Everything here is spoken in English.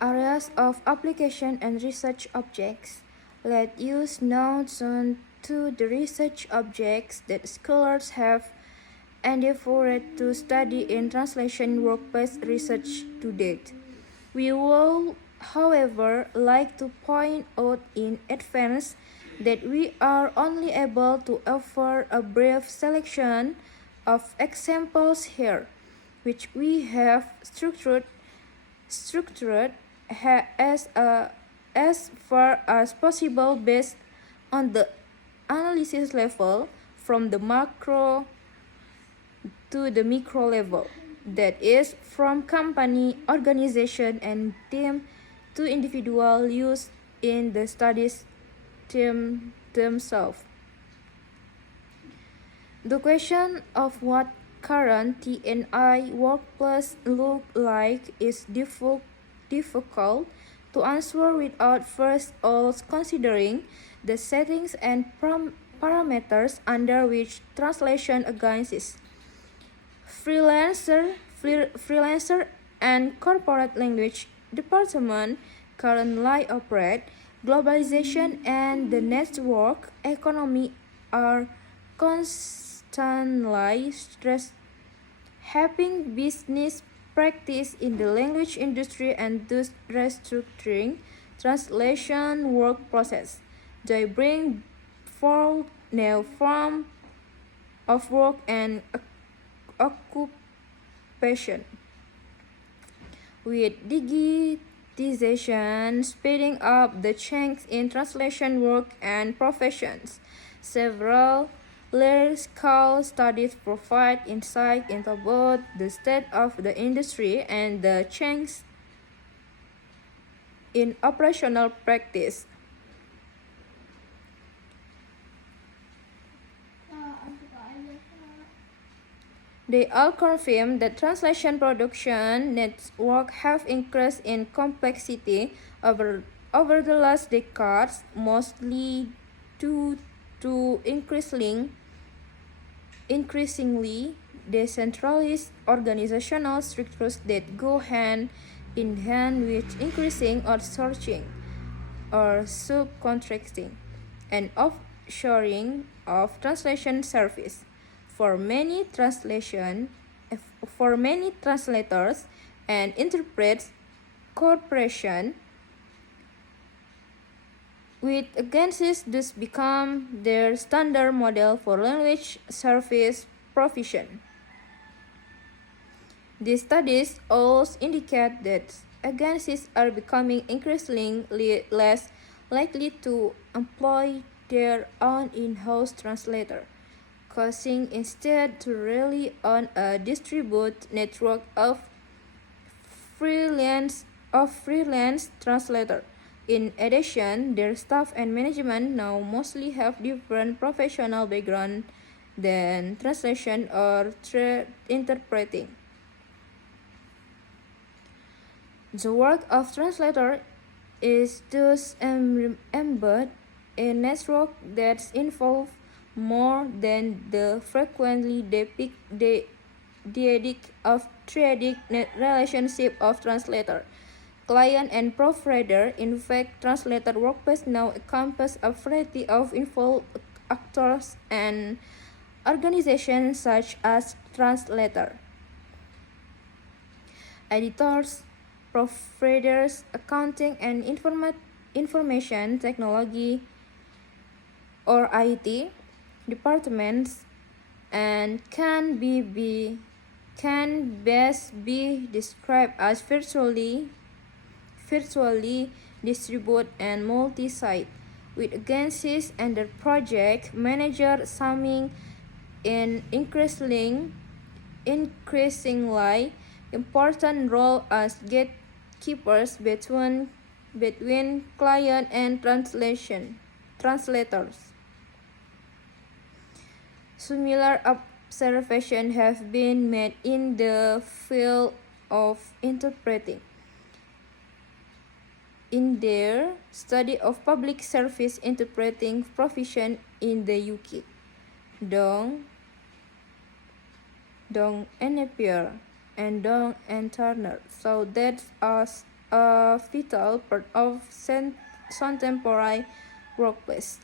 Areas of application and research objects. Let us now turn to the research objects that scholars have endeavored to study in translation work-based research to date. We will, however, like to point out in advance that we are only able to offer a brief selection of examples here, which we have structured as far as possible based on the analysis level from the macro to the micro level, that is, from company, organization, and team to individual use in the studies themselves. The question of what current T&I workplace look like is difficult to answer without first also considering the settings and parameters under which translation exists. Freelancer and corporate language department currently operate. Globalization and the network economy are constantly having business practice in the language industry and thus restructuring translation work process. They bring forth new form of work and occupation. With digitization speeding up the change in translation work and professions, several large-scale studies provide insight into both the state of the industry and the change in operational practice. They all confirm that translation production networks have increased in complexity over the last decades, mostly due to increasingly decentralized organizational structures that go hand in hand with increasing outsourcing or subcontracting and offshoring of translation service. For many translators and interpreters, cooperation with agencies thus become their standard model for language service provision. These studies also indicate that agencies are becoming increasingly less likely to employ their own in-house translator, causing instead to rely on a distributed network of freelance translators. In addition, their staff and management now mostly have different professional background than translation or interpreting. The work of translator is thus embedded in network that involve more than the frequently depicted of triadic relationship of translator, client, and provider. In fact, translator workplace now encompass a variety of involved actors and organizations such as translator, editors, providers, accounting and information technology or IT departments, and can best be described as virtually distributed and multi-site, with agencies and their project managers summing in increasingly important role as gatekeepers between client and translators. Similar observations have been made in the field of interpreting. In their study of public service interpreting profession in the UK, Dong and Napier and Dong and Turner. So that's us. a vital part of contemporary workplace.